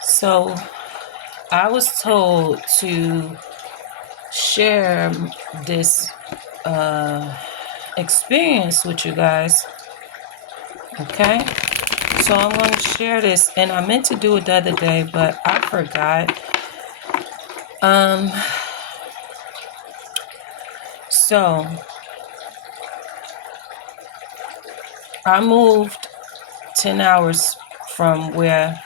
So I was told to share this experience with you guys. Okay? So I'm going to share this, and I meant to do it the other day, but I forgot. So I moved 10 hours from where,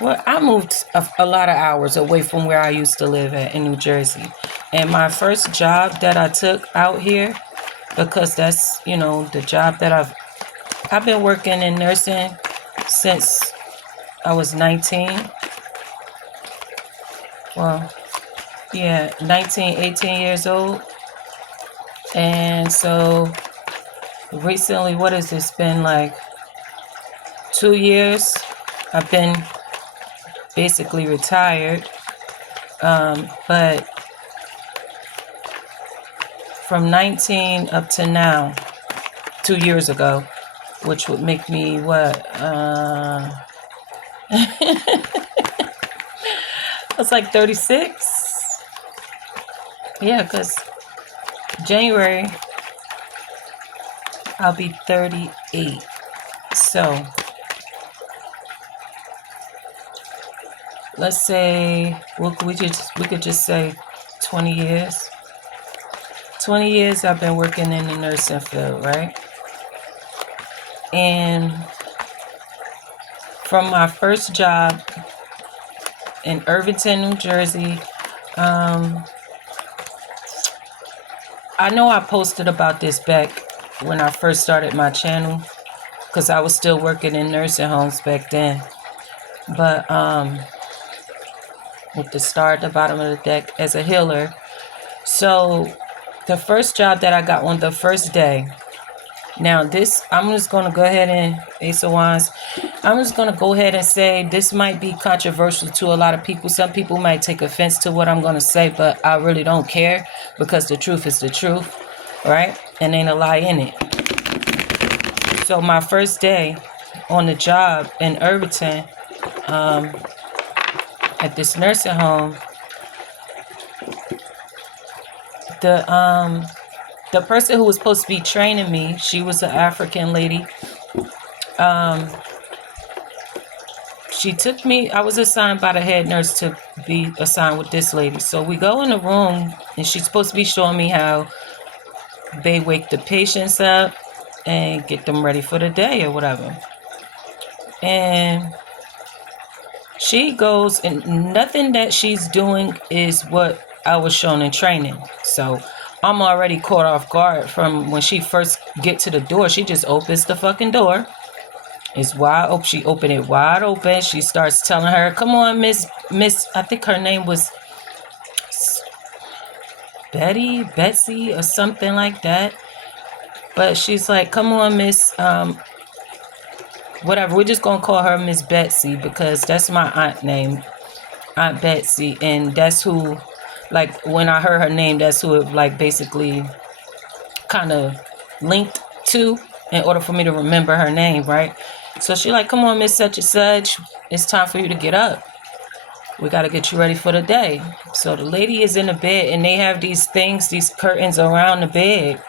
well, I moved a lot of hours away from where I used to live at in New Jersey. And my first job that I took out here, because that's, the job that I've been working in nursing since I was 19. Well, yeah, 19, 18 years old. And so recently, what has this been like? 2 years. I've been basically retired. But from 19 up to now, 2 years ago, which would make me what? It's like 36. Yeah, because January, I'll be 38. So let's say we could just say 20 years. 20 years I've been working in the nursing field, right? And from my first job in Irvington, New Jersey, I know I posted about this back when I first started my channel, because I was still working in nursing homes back then. But with the star at the bottom of the deck as a healer. So the first job that I got on the first day, now this, I'm just going to go ahead and, Ace of Wands, I'm just going to go ahead and say this might be controversial to a lot of people. Some people might take offense to what I'm going to say, but I really don't care, because the truth is the truth, right? And ain't a lie in it. So my first day on the job in Irvington, at this nursing home, the person who was supposed to be training me, she was an African lady. She took me, I was assigned by the head nurse to be assigned with this lady. So we go in the room, and she's supposed to be showing me how they wake the patients up and get them ready for the day or whatever. And she goes, and nothing that she's doing is what I was shown in training. So I'm already caught off guard from when she first get to the door. She just opens the fucking door. It's wide open. She opened it wide open. She starts telling her, come on, Miss, I think her name was Betsy or something like that. But she's like, come on, Miss, whatever. We're just going to call her Miss Betsy, because that's my aunt name, Aunt Betsy. And that's who, like, when I heard her name, that's who it, like, basically kind of linked to in order for me to remember her name, right? So she like, come on, Miss such and such, it's time for you to get up. We got to get you ready for the day. So the lady is in the bed, and they have these things, these curtains around the bed.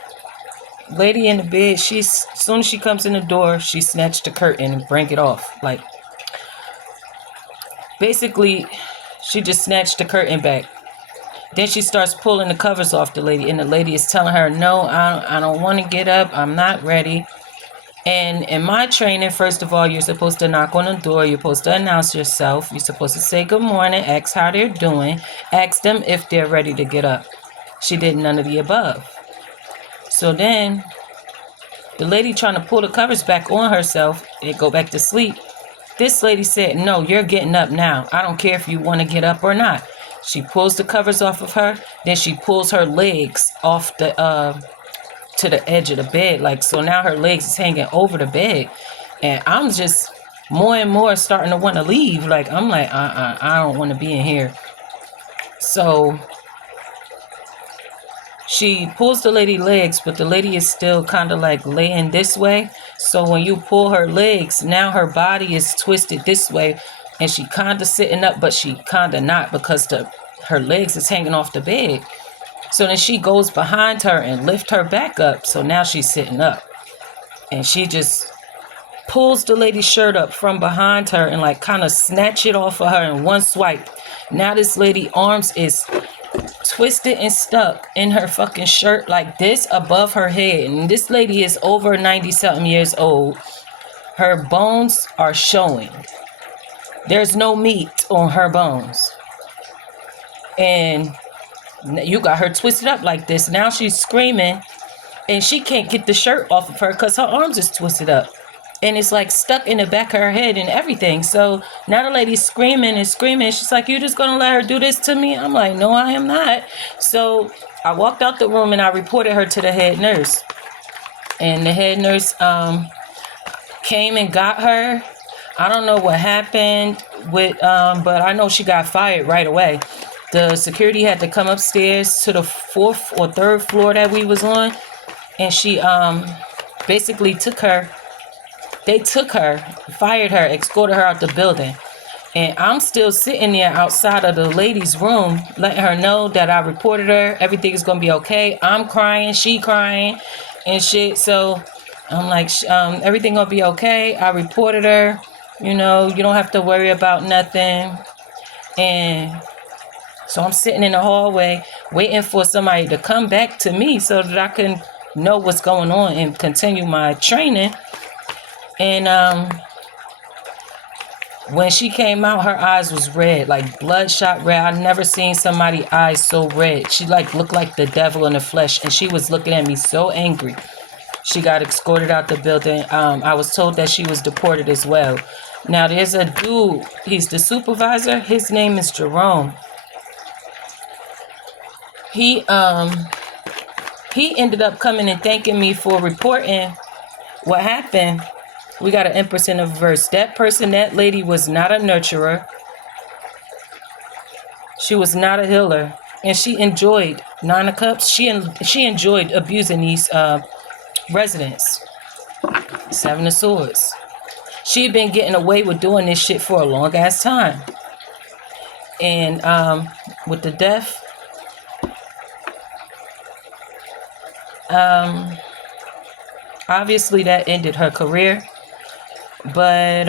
Lady in the bed, as soon as she comes in the door, she snatched the curtain and bring it off. Like, basically, she just snatched the curtain back. Then she starts pulling the covers off the lady, and the lady is telling her, no, I don't want to get up. I'm not ready. And in my training, first of all, you're supposed to knock on the door. You're supposed to announce yourself. You're supposed to say good morning, ask how they're doing, ask them if they're ready to get up. She did none of the above. So then the lady trying to pull the covers back on herself and go back to sleep. This lady said, no, you're getting up now. I don't care if you want to get up or not. She pulls the covers off of her. Then she pulls her legs off the to the edge of the bed. Like, so now her legs is hanging over the bed. And I'm just more and more starting to want to leave. Like, I'm like, I don't want to be in here. So she pulls the lady legs, but the lady is still kind of like laying this way. So when you pull her legs, now her body is twisted this way, and she kind of sitting up, but she kind of not, because her legs is hanging off the bed. So then she goes behind her and lift her back up. So now she's sitting up, and she just pulls the lady's shirt up from behind her and like kind of snatch it off of her in one swipe. Now this lady arms is twisted and stuck in her fucking shirt like this above her head. And this lady is over 90 something years old. Her bones are showing. There's no meat on her bones. And you got her twisted up like this. Now she's screaming, and she can't get the shirt off of her because her arms is twisted up. And it's like stuck in the back of her head and everything. So now the lady's screaming and screaming. She's like, "You just gonna let her do this to me?" I'm like, "No, I am not." So I walked out the room and I reported her to the head nurse. And the head nurse came and got her. I don't know what happened with, but I know she got fired right away. The security had to come upstairs to the 4th or 3rd floor that we was on. And she basically took her. They took her, fired her, escorted her out the building. And I'm still sitting there outside of the lady's room, letting her know that I reported her. Everything is going to be okay. I'm crying, she crying and shit. So I'm like, everything going to be okay. I reported her. You know, you don't have to worry about nothing. And so I'm sitting in the hallway waiting for somebody to come back to me so that I can know what's going on and continue my training. And when she came out, her eyes was red, like bloodshot red. I've never seen somebody's eyes so red. She like looked like the devil in the flesh, and she was looking at me so angry. She got escorted out the building. I was told that she was deported as well. Now there's a dude, he's the supervisor. His name is Jerome. He ended up coming and thanking me for reporting what happened. We got an empress in the reverse. That person, that lady was not a nurturer. She was not a healer. And she enjoyed Nine of Cups. She enjoyed abusing these residents. Seven of Swords. She'd been getting away with doing this shit for a long ass time. And with the death, obviously that ended her career. But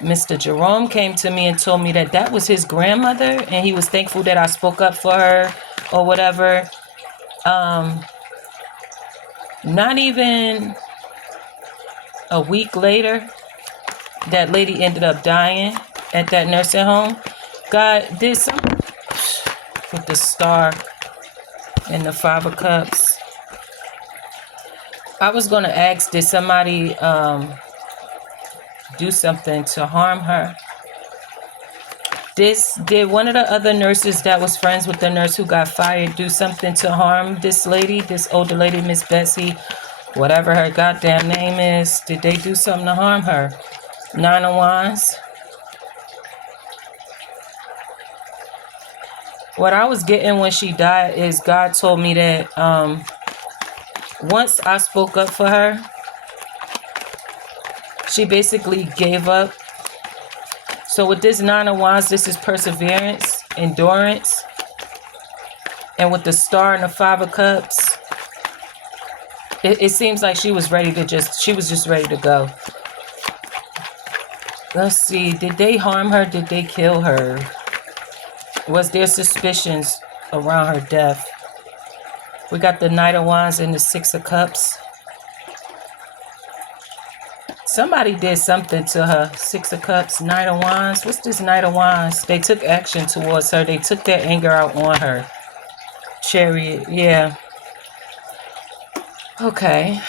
Mr. Jerome came to me and told me that that was his grandmother, and he was thankful that I spoke up for her or whatever. Not even a week later, that lady ended up dying at that nursing home. God did something with the star and the 5 of Cups. I was going to ask, did somebody do something to harm her? Did one of the other nurses that was friends with the nurse who got fired do something to harm this lady, this older lady, Miss Betsy, whatever her goddamn name is? Did they do something to harm her? 9 of Wands. What I was getting when she died is God told me that once I spoke up for her, she basically gave up. So with this 9 of Wands, this is perseverance, endurance. And with the star and the 5 of Cups, it seems like she was ready to just ready to go. Let's see, did they harm her? Did they kill her? Was there suspicions around her death? We got the Knight of Wands and the 6 of Cups. Somebody did something to her. 6 of Cups, Knight of Wands. What's this Knight of Wands? They took action towards her. They took their anger out on her. Chariot, yeah. Okay.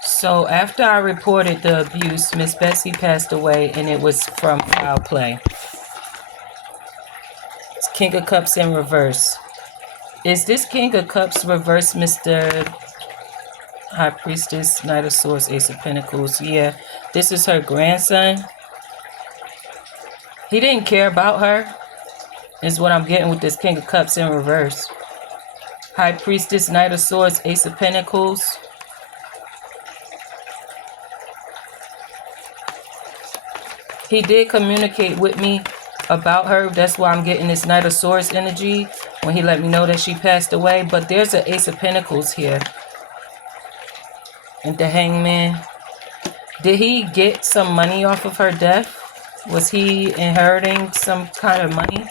So after I reported the abuse, Miss Betsy passed away, and it was from foul play. It's King of Cups in reverse. Is this King of Cups reverse, Mr. High Priestess, Knight of Swords, Ace of Pentacles? Yeah, this is her grandson. He didn't care about her, is what I'm getting with this King of Cups in reverse. High Priestess, Knight of Swords, Ace of Pentacles. He did communicate with me about her. That's why I'm getting this Knight of Swords energy when he let me know that she passed away. But there's an Ace of Pentacles here. And the Hangman. Did he get some money off of her death? Was he inheriting some kind of money?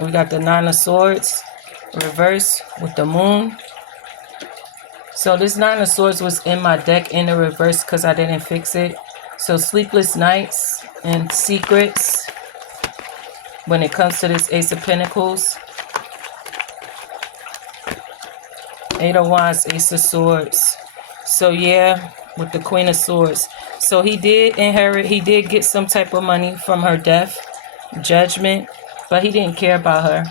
We got the Nine of Swords reverse with the Moon. So this Nine of Swords was in my deck in the reverse because I didn't fix it. So sleepless nights and secrets when it comes to this Ace of Pentacles. Eight of Wands, Ace of Swords. So yeah, with the Queen of Swords. So he did inherit, he did get some type of money from her death, Judgment, but he didn't care about her.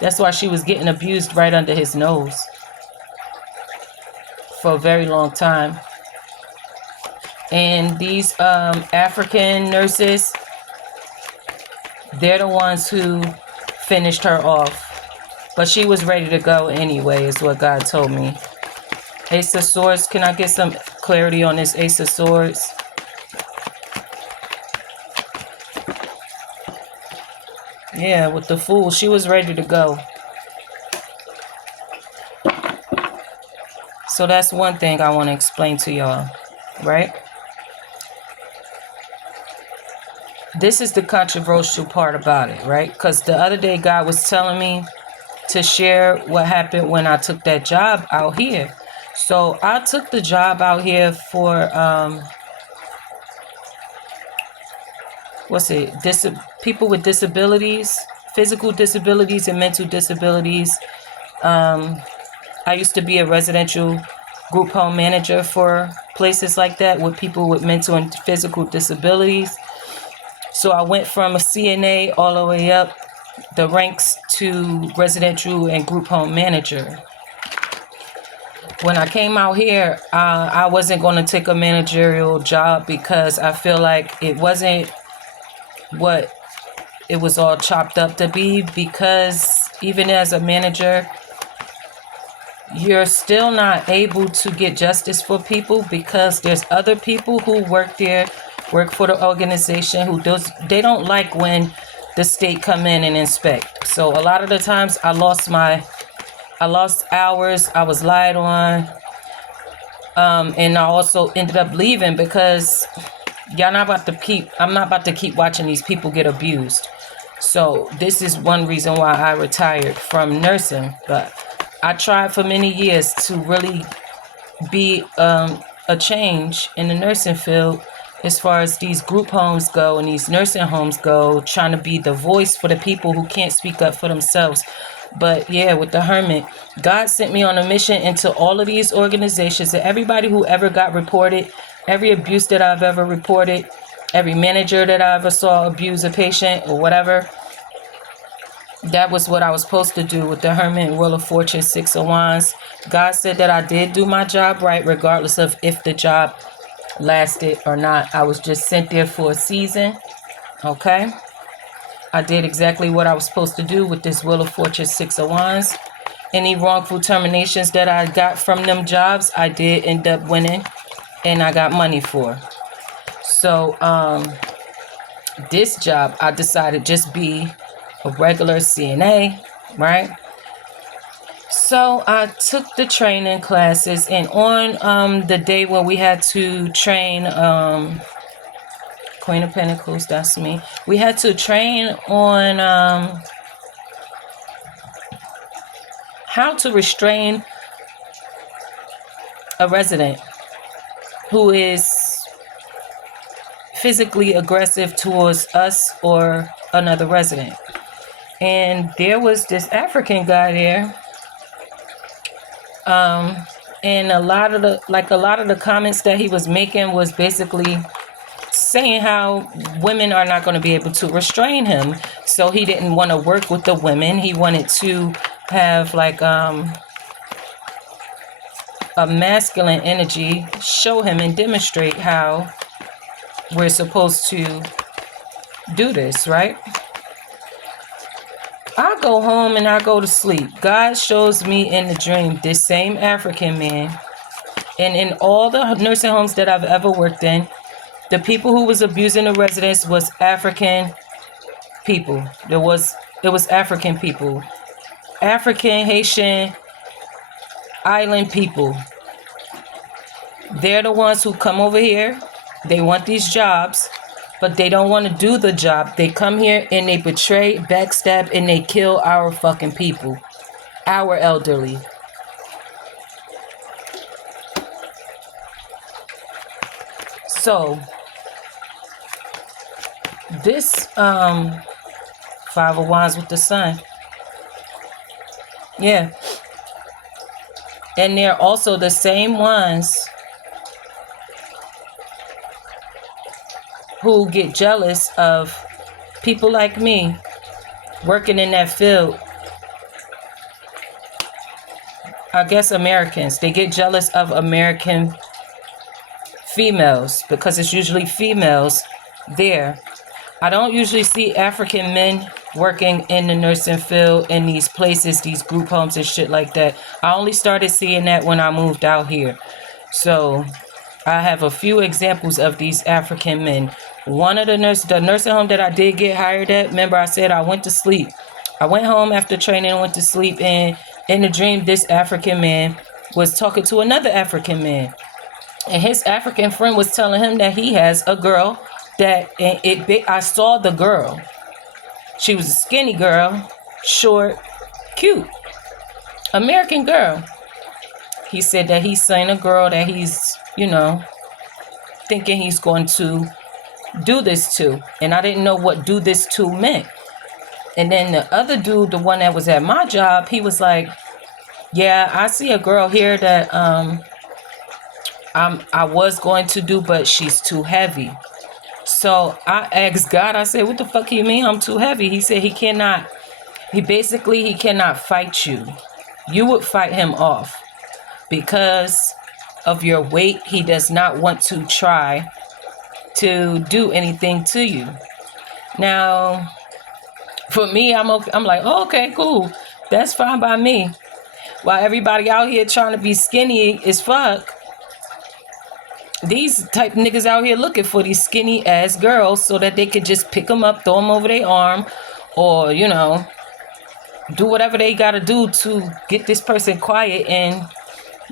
That's why she was getting abused right under his nose for a very long time. And these African nurses, they're the ones who finished her off. But she was ready to go anyway, is what God told me. Ace of Swords, can I get some clarity on this Ace of Swords? Yeah, with the Fool, she was ready to go. So that's one thing I want to explain to y'all, right? This is the controversial part about it, right? Because the other day God was telling me to share what happened when I took that job out here. So I took the job out here for, people with disabilities, physical disabilities and mental disabilities. I used to be a residential group home manager for places like that with people with mental and physical disabilities. So I went from a CNA all the way up the ranks to residential and group home manager. When I came out here, I wasn't going to take a managerial job because I feel like it wasn't what it was all chopped up to be, because even as a manager, you're still not able to get justice for people because there's other people who work there, work for the organization, they don't like when the state come in and inspect. So a lot of the times I lost hours, I was lied on, and I also ended up leaving because I'm not about to keep watching these people get abused. So this is one reason why I retired from nursing. But I tried for many years to really be a change in the nursing field as far as these group homes go and these nursing homes go, trying to be the voice for the people who can't speak up for themselves. But yeah, with the Hermit, God sent me on a mission into all of these organizations, and everybody who ever got reported, every abuse that I've ever reported, every manager that I ever saw abuse a patient or whatever, that was what I was supposed to do with the Hermit, Wheel of Fortune, Six of Wands. God said that I did do my job right, regardless of if the job lasted or not. I was just sent there for a season. Okay. I did exactly what I was supposed to do with this Wheel of Fortune, Six of Wands. Any wrongful terminations that I got from them jobs, I did end up winning, and I got money for. So this job, I decided just be a regular CNA, right? So I took the training classes, and on the day when we had to train, Queen of Pentacles, that's me. We had to train on how to restrain a resident who is physically aggressive towards us or another resident. And there was this African guy there. And a lot of the comments that he was making was basically saying how women are not going to be able to restrain him. So he didn't want to work with the women. He wanted to have like a masculine energy, show him and demonstrate how we're supposed to do this, right? I go home and I go to sleep. God shows me in the dream this same African man. And in all the nursing homes that I've ever worked in, the people who was abusing the residents was African people. It was African people. African, Haitian, island people. They're the ones who come over here. They want these jobs, but they don't want to do the job. They come here and they betray, backstab, and they kill our fucking people. Our elderly. So, this Five of Wands with the Sun. Yeah. And they're also the same ones who get jealous of people like me working in that field. I guess Americans. They get jealous of American females because it's usually females there. I don't usually see African men working in the nursing field in these places, these group homes and shit like that. I only started seeing that when I moved out here. So I have a few examples of these African men. One of the nursing home that I did get hired at, remember I said I went to sleep. I went home after training and went to sleep, and in the dream this African man was talking to another African man. And his African friend was telling him that he has a girl that I saw the girl. She was a skinny girl, short, cute, American girl. He said that he's seen a girl that he's, thinking he's going to do this to. And I didn't know what do this to meant. And then the other dude, the one that was at my job, he was like, yeah, I see a girl here that I was going to do, but she's too heavy. So I asked God, I said, what the fuck you mean I'm too heavy? He said he cannot fight you. You would fight him off because of your weight. He does not want to try to do anything to you. Now, for me, I'm okay. I'm like, oh, okay, cool. That's fine by me. While everybody out here trying to be skinny as fuck, these type niggas out here looking for these skinny ass girls so that they could just pick them up, throw them over their arm, or, do whatever they got to do to get this person quiet and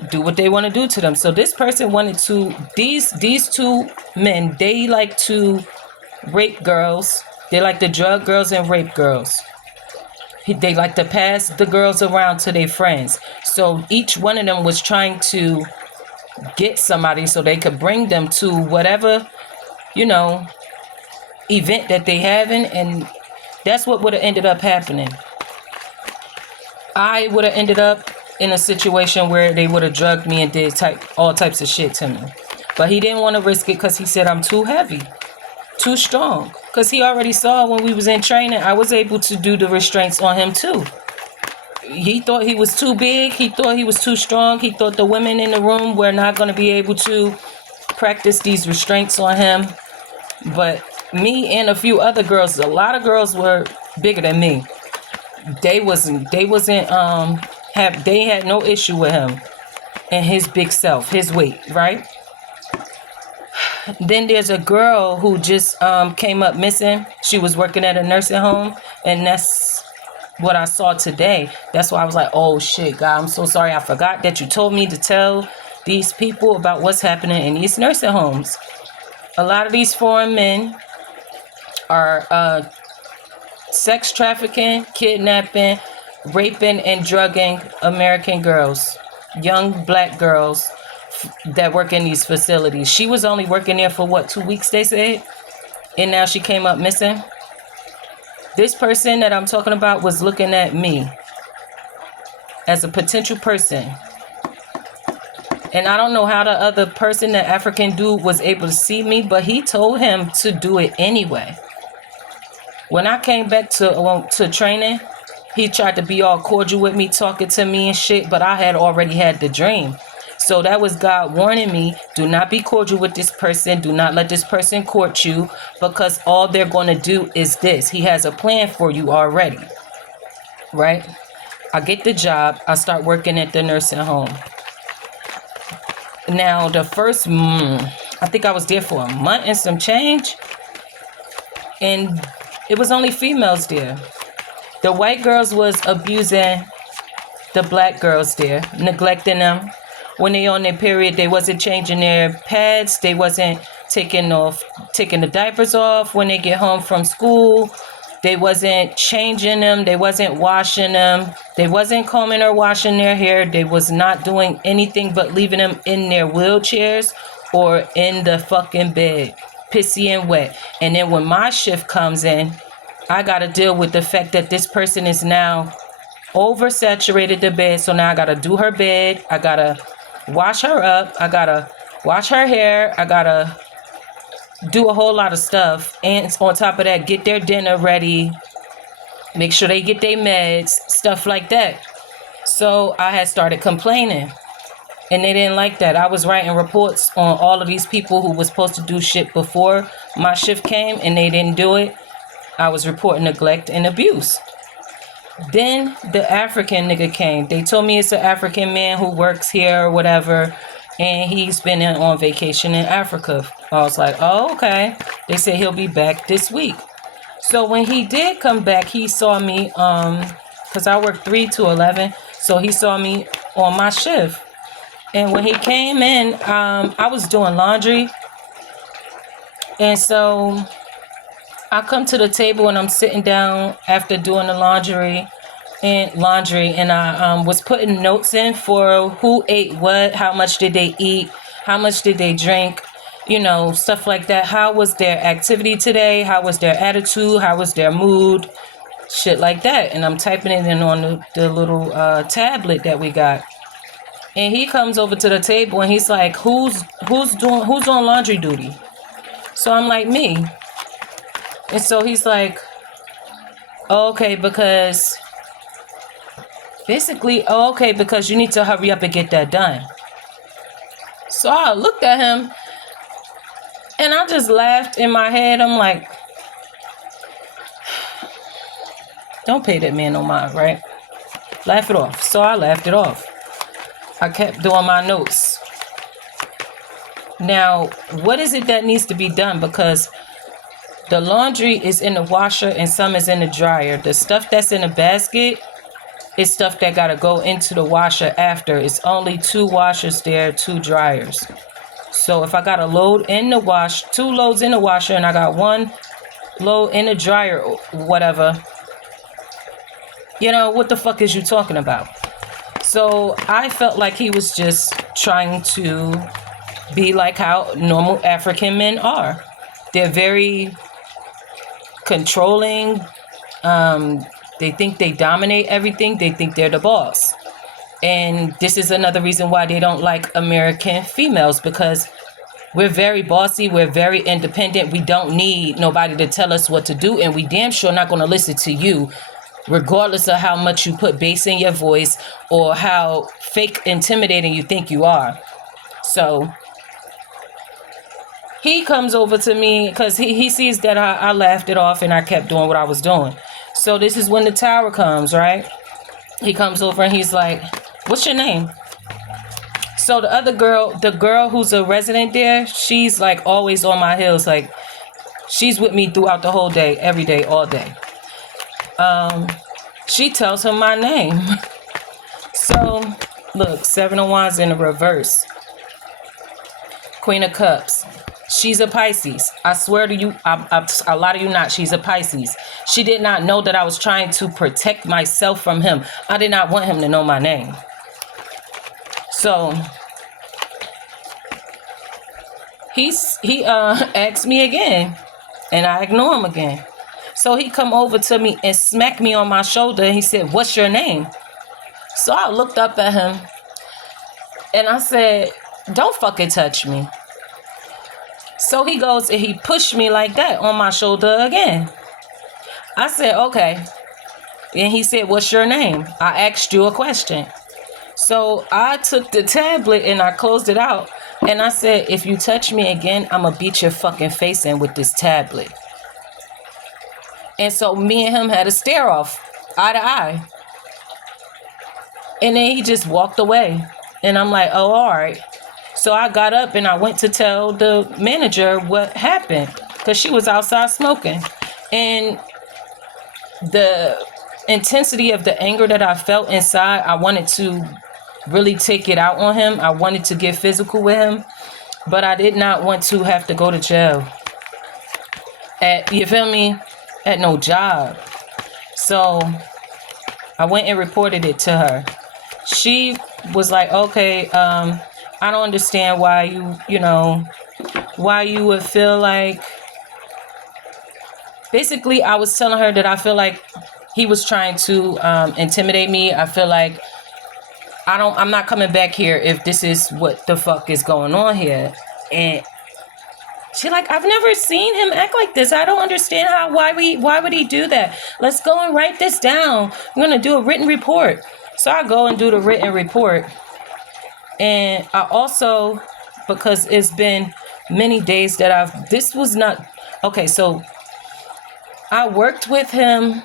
do what they want to do to them. So this person wanted to, these two men, they like to rape girls. They like to drug girls and rape girls. They like to pass the girls around to their friends. So each one of them was trying to get somebody so they could bring them to whatever, event that they having, and that's what would have ended up happening. I would have ended up in a situation where they would have drugged me and did all types of shit to me. But he didn't want to risk it because he said I'm too heavy, too strong. Because he already saw when we was in training, I was able to do the restraints on him too. He thought he was too big. He thought he was too strong. He thought the women in the room were not going to be able to practice these restraints on him. But me and a few other girls, a lot of girls were bigger than me. They had no issue with him and his big self, his weight, right? Then there's a girl who just came up missing. She was working at a nursing home, and that's what I saw today. That's why I was like, oh shit, God, I'm so sorry. I forgot that you told me to tell these people about what's happening in these nursing homes. A lot of these foreign men are sex trafficking, kidnapping, raping, and drugging American girls, young black girls that work in these facilities. She was only working there for 2 weeks, they said, and now she came up missing. This person that I'm talking about was looking at me as a potential person. And I don't know how the other person, the African dude, was able to see me, but he told him to do it anyway. When I came back to training, he tried to be all cordial with me, talking to me and shit, but I had already had the dream. So that was God warning me, do not be cordial with this person. Do not let this person court you, because all they're going to do is this. He has a plan for you already. right? I get the job. I start working at the nursing home. Now, the first, I think I was there for a month and some change. And it was only females there. The white girls was abusing the black girls there, neglecting them. When they on their period, they wasn't changing their pads. They wasn't taking the diapers off when they get home from school. They wasn't changing them. They wasn't washing them. They wasn't combing or washing their hair. They was not doing anything but leaving them in their wheelchairs or in the fucking bed, pissy and wet. And then when my shift comes in, I got to deal with the fact that this person is now oversaturated the bed. So now I got to do her bed. I got to wash her up. I got to wash her hair. I got to do a whole lot of stuff. And on top of that, get their dinner ready. Make sure they get their meds, stuff like that. So I had started complaining. And they didn't like that. I was writing reports on all of these people who was supposed to do shit before my shift came and they didn't do it. I was reporting neglect and abuse. Then the African nigga came. They told me it's an African man who works here or whatever, and he's been on vacation in Africa. I was like, oh, okay. They said he'll be back this week. So when he did come back, he saw me, because I work 3 to 11, so he saw me on my shift. And when he came in, I was doing laundry. And so I come to the table and I'm sitting down after doing the laundry, and I was putting notes in for who ate what, how much did they eat, how much did they drink, you know, stuff like that. How was their activity today? How was their attitude? How was their mood? Shit like that. And I'm typing it in on the little tablet that we got. And he comes over to the table and he's like, who's on laundry duty? So I'm like, me. And so he's like, oh, okay, because you need to hurry up and get that done. So I looked at him and I just laughed in my head. I'm like, don't pay that man no mind, right? Laugh it off. So I laughed it off. I kept doing my notes. Now, what is it that needs to be done? Because the laundry is in the washer and some is in the dryer. The stuff that's in the basket is stuff that got to go into the washer after. It's only 2 washers there, 2 dryers. So if I got a load in the wash, 2 loads in the washer, and I got 1 load in the dryer, or whatever, you know, what the fuck is you talking about? So I felt like he was just trying to be like how normal African men are. They're very controlling. They think they dominate everything. They think they're the boss. And this is another reason why they don't like American females, because we're very bossy. We're very independent. We don't need nobody to tell us what to do. And we damn sure not going to listen to you, regardless of how much you put bass in your voice or how fake intimidating you think you are. So he comes over to me because he sees that I laughed it off and I kept doing what I was doing. So this is when the tower comes, right? He comes over and he's like, what's your name? So the girl who's a resident there, she's like always on my heels. Like, she's with me throughout the whole day, every day, all day. She tells him my name. So look, 7 of Wands in the reverse. Queen of Cups. She's a Pisces. I swear to you, a lot of you not. She's a Pisces. She did not know that I was trying to protect myself from him. I did not want him to know my name. So he asked me again, and I ignore him again. So he come over to me and smacked me on my shoulder. And he said, what's your name? So I looked up at him and I said, don't fucking touch me. So he goes and he pushed me like that on my shoulder again. I said, okay. And he said, what's your name? I asked you a question. So I took the tablet and I closed it out. And I said, if you touch me again, I'm going to beat your fucking face in with this tablet. And so me and him had a stare off, eye to eye. And then he just walked away. And I'm like, oh, all right. So I got up and I went to tell the manager what happened because she was outside smoking. And the intensity of the anger that I felt inside, I wanted to really take it out on him. I wanted to get physical with him, but I did not want to have to go to jail you feel me, at no job. So I went and reported it to her. She was like, okay, I don't understand why why you would feel like, basically I was telling her that I feel like he was trying to intimidate me. I feel like I'm not coming back here if this is what the fuck is going on here. And she like, I've never seen him act like this. I don't understand why would he do that? Let's go and write this down. I'm going to do a written report. So I go and do the written report. And I also, because it's been many days that this was not, okay, so I worked with him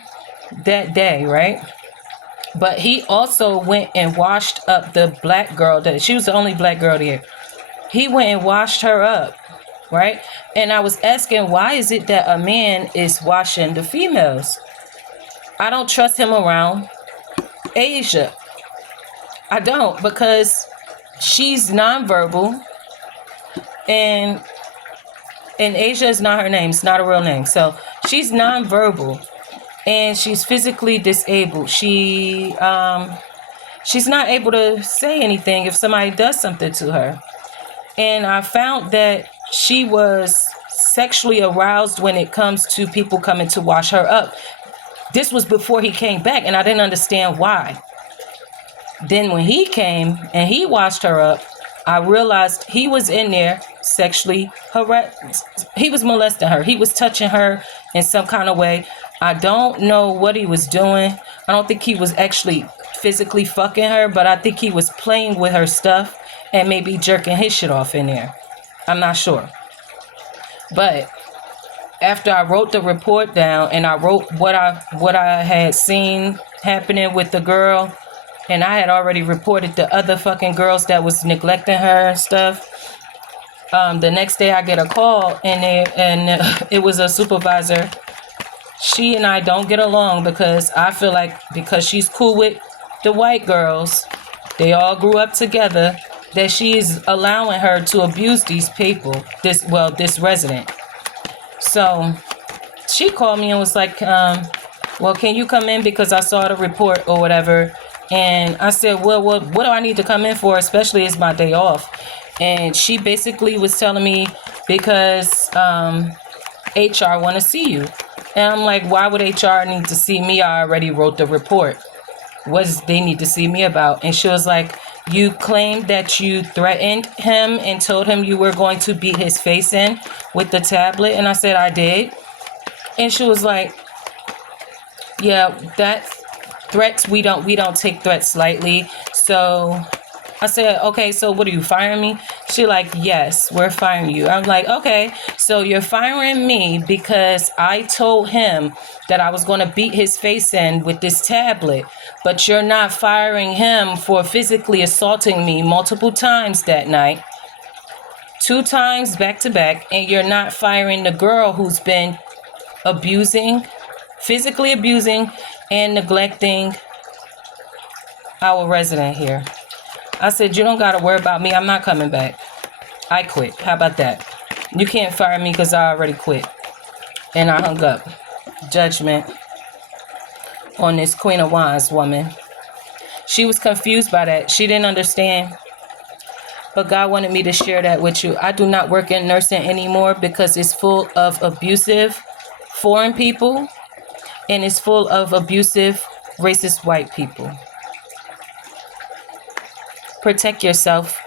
that day, right? But he also went and washed up the black girl she was the only black girl there. He went and washed her up, right? And I was asking, why is it that a man is washing the females? I don't trust him around Asia. I don't, because she's nonverbal, and Asia is not her name. It's not a real name. So she's nonverbal, and she's physically disabled. She's not able to say anything if somebody does something to her. And I found that she was sexually aroused when it comes to people coming to wash her up. This was before he came back, and I didn't understand why. Then when he came and he washed her up, I realized he was in there sexually harassed. He was molesting her. He was touching her in some kind of way. I don't know what he was doing. I don't think he was actually physically fucking her, but I think he was playing with her stuff and maybe jerking his shit off in there. I'm not sure. But after I wrote the report down and I wrote what I had seen happening with the girl, and I had already reported the other fucking girls that was neglecting her and stuff. The next day I get a call, and it was a supervisor. She and I don't get along because I feel like because she's cool with the white girls, they all grew up together, that she's allowing her to abuse these people, this resident. So she called me and was like, well, can you come in because I saw the report or whatever. And I said, well, what do I need to come in for? Especially it's my day off. And she basically was telling me because HR want to see you. And I'm like, why would HR need to see me? I already wrote the report. What does they need to see me about? And she was like, you claimed that you threatened him and told him you were going to beat his face in with the tablet. And I said, I did. And she was like, yeah, that threats, we don't take threats lightly. So I said, okay, so what, are you firing me? She like, yes, we're firing you. I'm like, okay, so you're firing me because I told him that I was going to beat his face in with this tablet, but you're not firing him for physically assaulting me multiple times that night, 2 times back to back, and you're not firing the girl who's been physically abusing and neglecting our resident here. I said, you don't got to worry about me. I'm not coming back. I quit. How about that? You can't fire me because I already quit. And I hung up. Judgment on this Queen of Wands woman. She was confused by that. She didn't understand. But God wanted me to share that with you. I do not work in nursing anymore because it's full of abusive foreign people. And it's full of abusive, racist white people. Protect yourself.